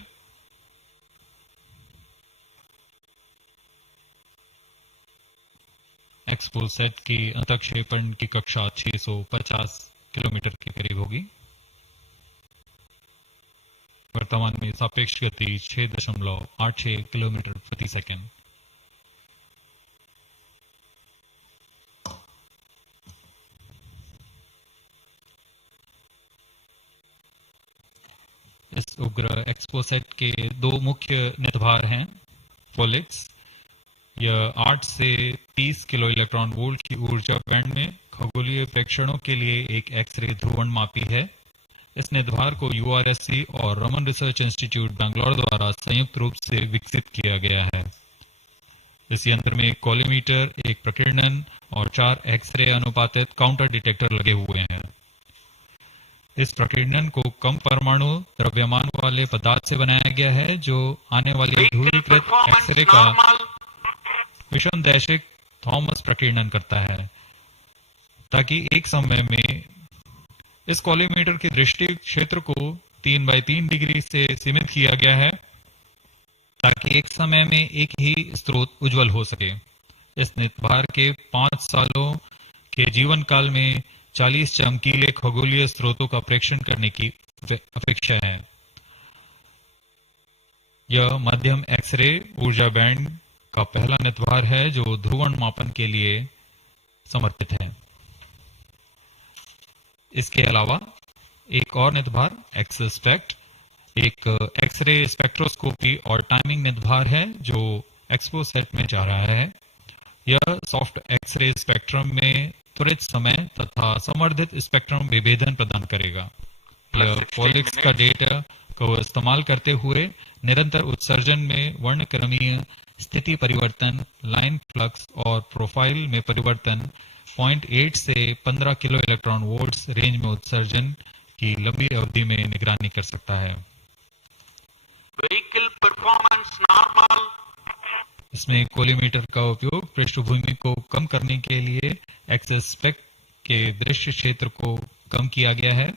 एक्सपोसैट की अंतक्षेपण की कक्षा 650 किलोमीटर के करीब होगी। वर्तमान में सापेक्ष गति 6.86 किलोमीटर प्रति सेकंड। इस उपग्रह एक्सपोसैट के दो मुख्य नितभार हैं। फोलिक्स, यह 8 से 30 किलो इलेक्ट्रॉन वोल्ट की ऊर्जा बैंड में खगोलीय प्रेक्षणों के लिए एक एक्सरे ध्रुवण मापी है। इस नितभार को URSC और रमन रिसर्च इंस्टीट्यूट बैंगलोर द्वारा संयुक्त रूप से विकसित किया गया है। इस यंत्र में एक कॉलीमीटर, एक प्रकीर्णन और 4 एक्सरे अनुपातित काउंटर डिटेक्टर लगे हुए हैं। इस प्रकीर्णन को कम परमाणु द्रव्यमान वाले पदार्थ से बनाया गया है, जो आने वाले ध्रुवीकृत एक्सरे का विषमदैशिक थॉमस प्रकीर्णन करता है, ताकि एक समय में इस कॉलीमीटर के दृष्टि क्षेत्र को 3x3 डिग्री से सीमित किया गया है, ताकि एक समय में एक ही स्रोत उज्जवल हो सके। इस नितभार के 5 सालों के जीवन काल में 40 चमकीले खगोलीय स्रोतों का प्रेक्षण करने की अपेक्षा है। यह मध्यम एक्सरे ऊर्जा बैंड का पहला नितभार है जो ध्रुवण मापन के लिए समर्पित है। इसके अलावा एक और नितभार एक्सस्पेक्ट एक एक्सरे स्पेक्ट्रोस्कोपी और टाइमिंग नितभार है जो एक्सपोसैट में जा रहा है। यह सॉफ्ट एक्सरे स्पेक्ट्रम में त्वरित समय तथा समर्थित स्पेक्ट्रम विभेदन प्रदान करेगा। यह फोलिक्स का डेटा को इस्तेमाल करते हुए निरंतर उत्सर्जन में वर्णक्रमीय स्थिति परिवर्तन, लाइन फ्लक्स और प्रोफाइल में परिवर्तन, 0.8 से 15 किलो इलेक्ट्रॉन वोल्ट्स रेंज में उत्सर्जन की लंबी अवधि में निगरानी कर सकता है। Vehicle performance normal. इसमें कोलीमीटर का उपयोग पृष्ठभूमि को कम करने के लिए एक्सस्पेक्ट के दृश्य क्षेत्र को कम किया गया है।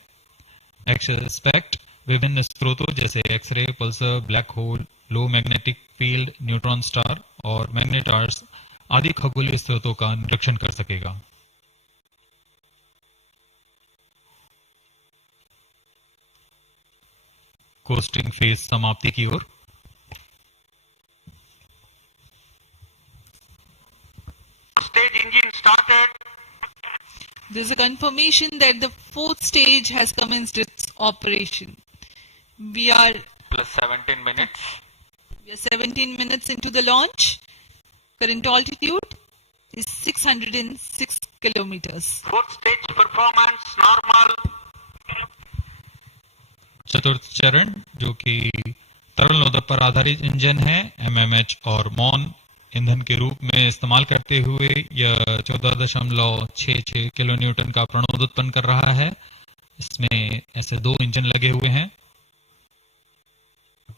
एक्सस्पेक्ट विभिन्न स्रोतों जैसे एक्सरे, पल्सर, ब्लैक होल, लो मैग्नेटिक फील्ड, न्यूट्रॉन स्टार और मैग्नेटार्स आदि खगोलीय स्रोतों का निरीक्षण कर सकेगा। कोस्टिंग फेज समाप्ति की ओर। Stage engine started. There is a confirmation that the 4th stage has commenced its operation. We are plus 17 minutes. We are 17 minutes into the launch. Current altitude is 606 kilometers. 4th stage performance normal. चतुर्थ चरण जो कि तरल नोदक पर आधारित engine है, MMH और मॉन ईंधन के रूप में इस्तेमाल करते हुए यह 14.66 किलो न्यूटन का प्रणोद उत्पन्न कर रहा है। इसमें ऐसे 2 इंजन लगे हुए हैं।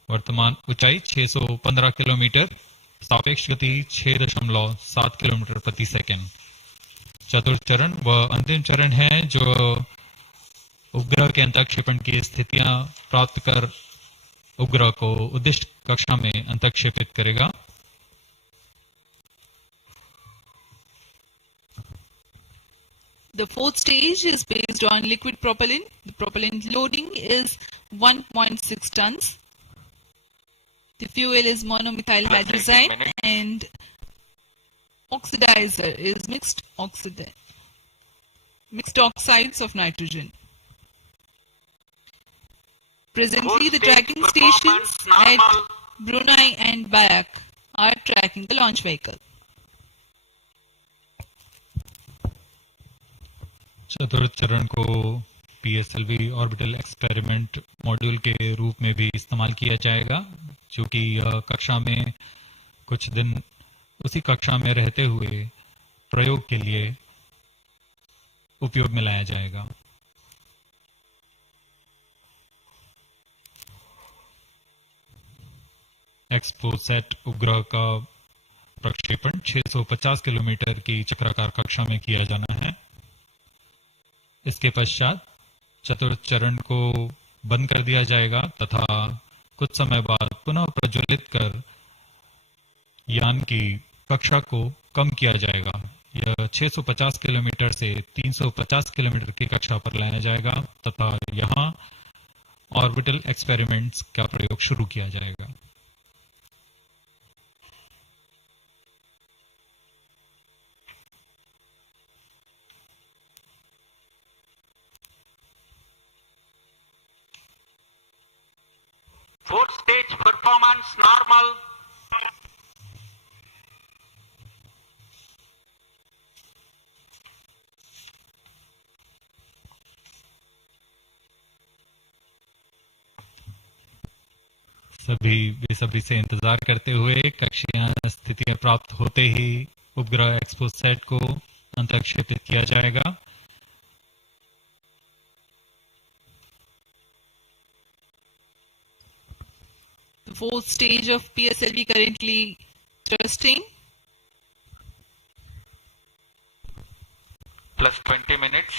वर्तमान ऊंचाई 615 किलोमीटर, सापेक्ष गति 6.7 किलोमीटर प्रति सेकंड। चतुर्थ चरण वह अंतिम चरण है जो उपग्रह के अंतक्षेपण की स्थितियां प्राप्त कर उपग्रह को उद्दिष्ट कक्षा में अंतक्षेपित करेगा। The 4th stage is based on liquid propellant. The propellant loading is 1.6 tons. The fuel is monomethyl hydrazine and oxidizer is mixed oxides of nitrogen. Presently, the tracking stations at Brunei and Bayak are tracking the launch vehicle. चतुर्थ चरण को PSLV orbital experiment module के रूप में भी इस्तेमाल किया जाएगा, जो कि कक्षा में कुछ दिन उसी कक्षा में रहते हुए प्रयोग के लिए उपयोग में लाया जाएगा। एक्सपोसैट उपग्रह का प्रक्षेपण 650 किलोमीटर की चक्राकार कक्षा में किया जाना है। इसके पश्चात चतुर्थ चरण को बंद कर दिया जाएगा तथा कुछ समय बाद पुनः प्रज्वलित कर यान की कक्षा को कम किया जाएगा। यह 650 किलोमीटर से 350 किलोमीटर की कक्षा पर लाया जाएगा तथा यहाँ ऑर्बिटल एक्सपेरिमेंट्स का प्रयोग शुरू किया जाएगा। Fourth stage performance normal. सभी बेसब्री से इंतजार करते हुए कक्षीय स्थितियां प्राप्त होते ही उपग्रह एक्सपोसैट को अंतरिक्षेपित किया जाएगा। The fourth stage of PSLV currently thrusting. Plus 20 minutes.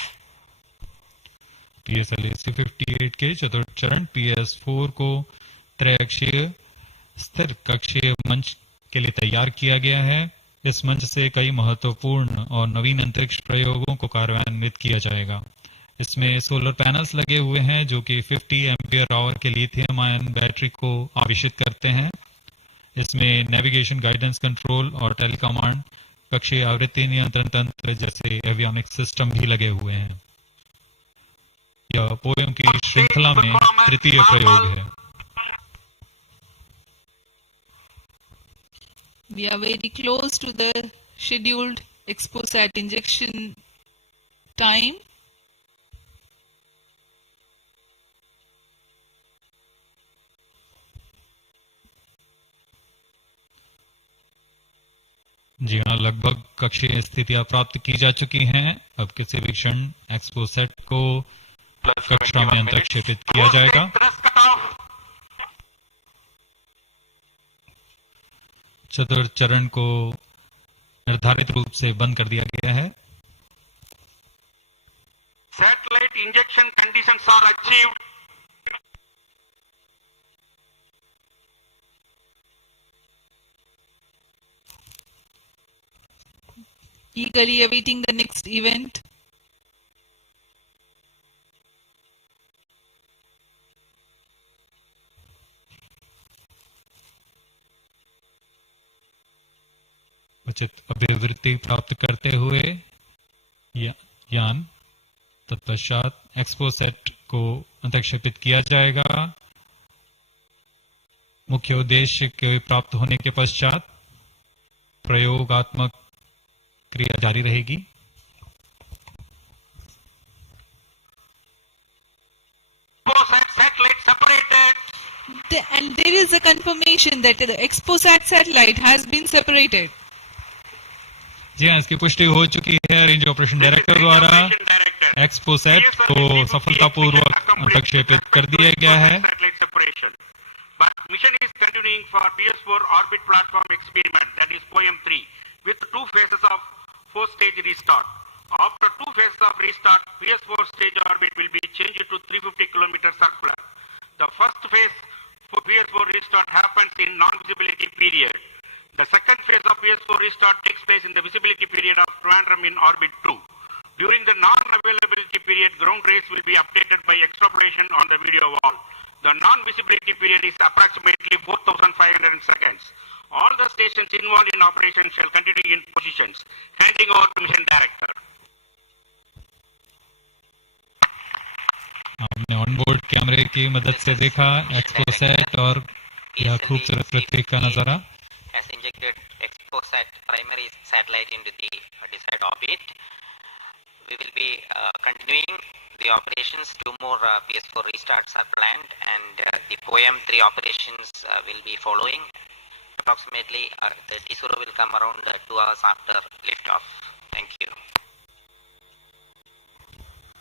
PSLV-C58 के चतुर्थ चरण PS4 को त्रैअक्षीय स्थिर कक्षीय मंच के लिए तैयार किया गया है। इस मंच से कई महत्वपूर्ण और नवीन अंतरिक्ष प्रयोगों को कार्यान्वित किया जाएगा। इसमें सोलर पैनल्स लगे हुए हैं जो कि 50 एम्पियर आवर के लिथियम आयन बैटरी को आवेशित करते हैं। इसमें नेविगेशन, गाइडेंस, कंट्रोल और टेलीकमांड, कक्षीय आवृत्ति नियंत्रण तंत्र जैसे एवियोनिक्स सिस्टम भी लगे हुए हैं। यह पोयम की श्रृंखला में तृतीय प्रयोग है। We are very close to the scheduled XPoSat injection time. जी हाँ, लगभग कक्षीय स्थितियां प्राप्त की जा चुकी हैं। अब किसी भी क्षण एक्सपोसैट को कक्षा में अंतरिक्षेपित किया जाएगा। चतुर्थ चरण को निर्धारित रूप से बंद कर दिया गया है। Satellite injection conditions are achieved. Eagerly awaiting the next event. उचित अभिवृत्ति प्राप्त करते हुए यान तत्पश्चात एक्सपोसैट को अंतरिक्षेपित किया जाएगा। मुख्य उद्देश्य के प्राप्त होने के पश्चात प्रयोगात्मक क्रिया जारी रहेगी। And there is a confirmation that the XPoSat satellite has been separated. जी हाँ, इसकी पुष्टि हो चुकी है रेंज ऑपरेशन डायरेक्टर द्वारा। एक्सपोसैट को सफलतापूर्वक अंतरिक्षेपित कर दिया गया है। But mission is continuing for PS4 orbit platform experiment, that is POEM-3, with 2 phases of 4-stage restart. After 2 phases of restart, PS4 stage orbit will be changed to 350 km circular. The first phase for PS4 restart happens in non-visibility period. The second phase of PS4 restart takes place in the visibility period of Trivandrum in orbit 2. During the non-availability period, ground rays will be updated by extrapolation on the video wall. The non-visibility period is approximately 4,500 seconds. All the stations involved in operation shall continue in positions. Handing over to mission director. हमने onboard कैमरे की मदद से देखा XPoSat और यह खूबसूरत पृथ्वी का नजारा। Has injected XPoSat primary satellite into the desired orbit. We will be continuing the operations. 2 more PS4 restarts are planned, and the POEM-3 operations will be following. Approximately the T0 will come around 2 hours after liftoff. Thank you.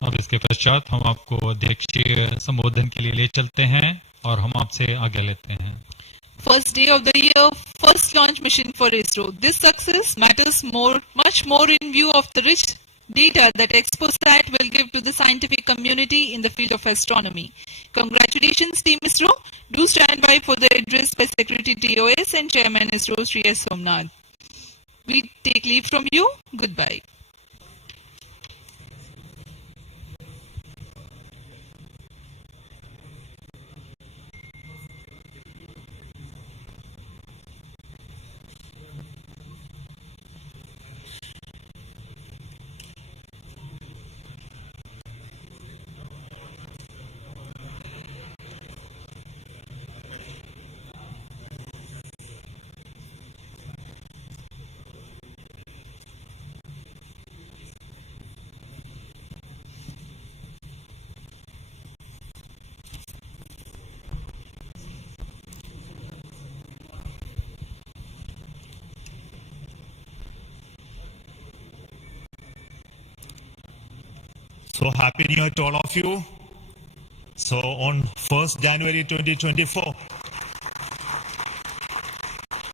अब इसके पश्चात हम आपको अध्यक्षीय संबोधन के लिए ले चलते हैं और हम आपसे आगे लेते हैं। First day of the year, first launch mission for ISRO. This success matters much more in view of the rich data that XPoSat will give to the scientific community in the field of astronomy. Congratulations, Team ISRO. Do stand by for the address by Secretary TOS and Chairman ISRO, Sri S. Somnath. We take leave from you. Goodbye. So happy New Year to all of you. So on 1st January 2024,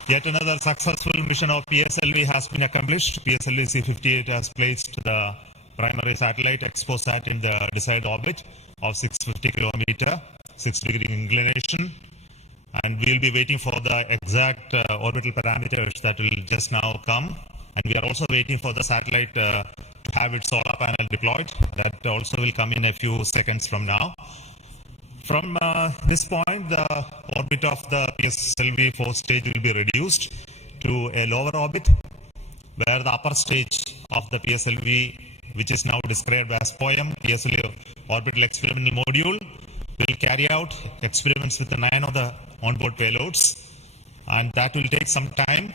yet another successful mission of PSLV has been accomplished. PSLV-C58 has placed the primary satellite XPoSat in the desired orbit of 650 kilometer, 6-degree inclination. And we will be waiting for the exact orbital parameters that will just now come. And we are also waiting for the satellite to have its solar panel deployed. That also will come in a few seconds from now. From this point, the orbit of the PSLV 4th stage will be reduced to a lower orbit, where the upper stage of the PSLV, which is now described as POEM, PSLV Orbital Experimental Module, will carry out experiments with the 9 of the onboard payloads, and that will take some time.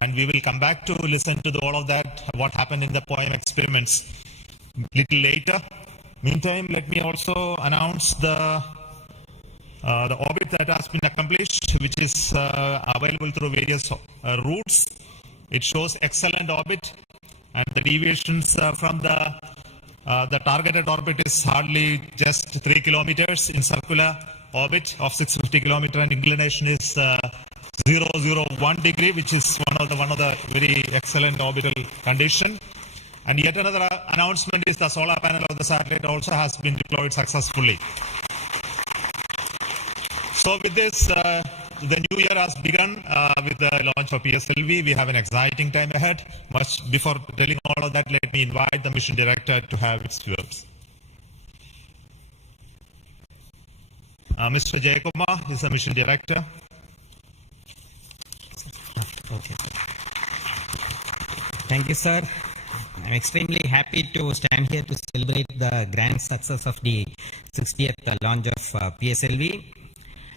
And we will come back to listen to all of that, what happened in the POEM experiments little later. Meantime, let me also announce the orbit that has been accomplished, which is available through various routes. It shows excellent orbit, and the deviations from the targeted orbit is hardly just 3 kilometers in circular orbit of 650 kilometer, and inclination is 001 degree, which is one of the very excellent orbital condition. And yet another announcement is the solar panel of the satellite also has been deployed successfully. So with this, the new year has begun with the launch of PSLV. We have an exciting time ahead. Much before telling all of that, let me invite the mission director to have its words. Mr. Jayakumar is the mission director. Okay. Thank you, sir. I'm extremely happy to stand here to celebrate the grand success of the 60th launch of PSLV.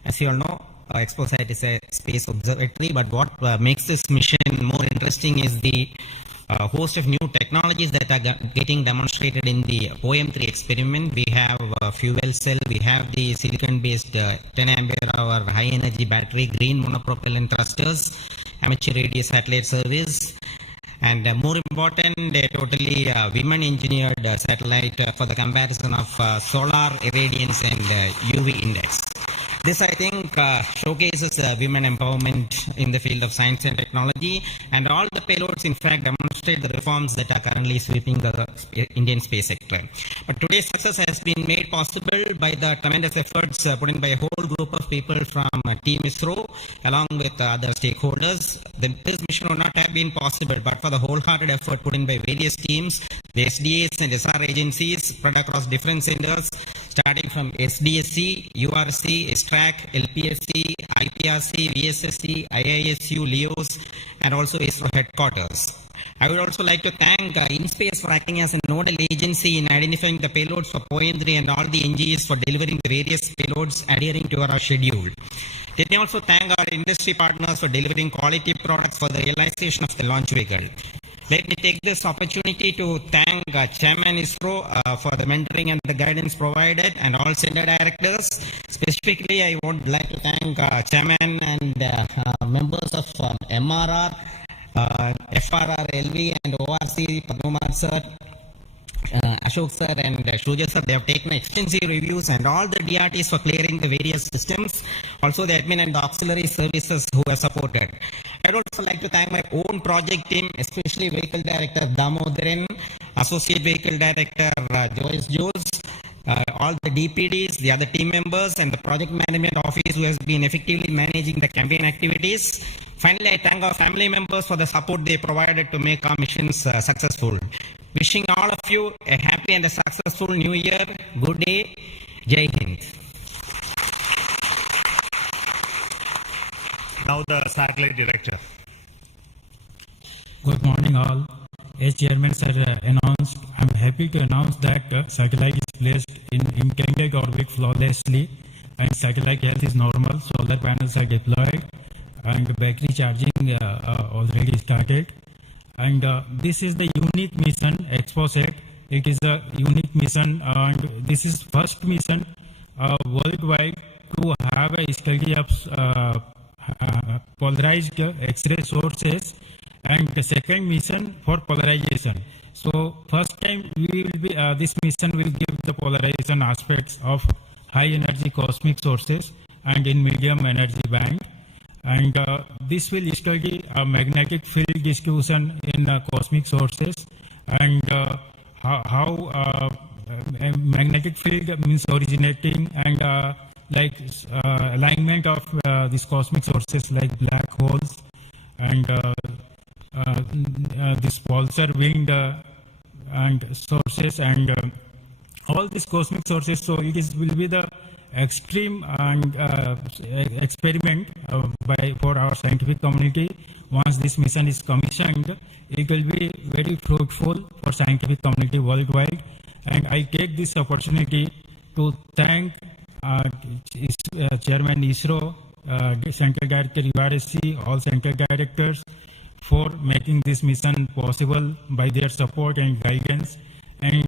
As you all know, XPoSat is a space observatory, but what makes this mission more interesting is the host of new technologies that are getting demonstrated in the POEM-3 experiment. We have fuel cell, we have the silicon-based 10 ampere hour high-energy battery, green monopropellant thrusters, amateur radio satellite service, and more important, a totally women-engineered satellite for the comparison of solar irradiance and UV index. This, I think, showcases women empowerment in the field of science and technology, and all the payloads, in fact, demonstrate the reforms that are currently sweeping the Indian space sector. But today's success has been made possible by the tremendous efforts put in by a whole group of people from Team ISRO, along with other stakeholders. This mission would not have been possible but for the wholehearted effort put in by various teams, the SDS and SHAR agencies spread across different centers, starting from SDSC, URC, STRAC, LPSC, IPRC, VSSC, IISU, LEOS, and also ISRO headquarters. I would also like to thank InSpace for acting as a nodal agency in identifying the payloads for POEM-3 and all the NGs for delivering the various payloads adhering to our schedule. Let me also thank our industry partners for delivering quality products for the realization of the launch vehicle. Let me take this opportunity to thank Chairman ISRO for the mentoring and the guidance provided, and all center directors. Specifically, I would like to thank Chairman and members of MRR, FRR, LV, and ORC, Padmamar sir, Ashok sir, and Shuja sir. They have taken extensive reviews, and all the DRTs for clearing the various systems. Also the admin and the auxiliary services who have supported. I'd also like to thank my own project team, especially Vehicle Director Damodaran, Associate Vehicle Director Joyce Joes, all the DPDs, the other team members, and the Project Management Office who has been effectively managing the campaign activities. Finally, I thank our family members for the support they provided to make our missions successful. Wishing all of you a happy and a successful New Year. Good day. Jai Hind. Now the satellite director. Good morning all. As Chairman Sir announced, I am happy to announce that satellite is placed in intended orbit flawlessly and satellite health is normal, solar panels are deployed and battery charging already started. And this is the unique mission, XPoSat. It is a unique mission and this is first mission worldwide to have a study of polarized X-ray sources, and the second mission for polarization. So first time we will be this mission will give the polarization aspects of high energy cosmic sources and in medium energy band, and this will study magnetic field distribution in cosmic sources and how magnetic field means originating and alignment of these cosmic sources like black holes and this pulsar wind and sources and all these cosmic sources. So it will be the extreme and experiment for our scientific community. Once this mission is commissioned, it will be very fruitful for scientific community worldwide. And I take this opportunity to thank Chairman ISRO, Central Director URSC, all Central Directors for making this mission possible by their support and guidance. And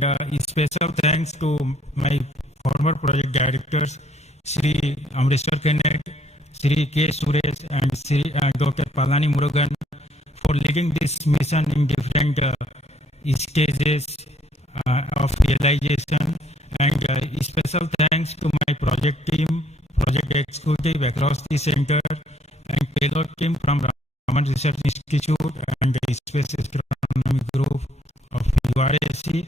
special thanks to my former project directors, Sri Amreshwar Kenneth, Sri K. Suresh and Sri Dr. Palani Murugan for leading this mission in different stages of realization. And special thanks to my project team, project executive across the center, and payload team from Raman Research Institute and the Space Astronomy Group of URSC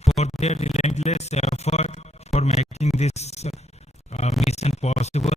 for their relentless effort for making this mission possible.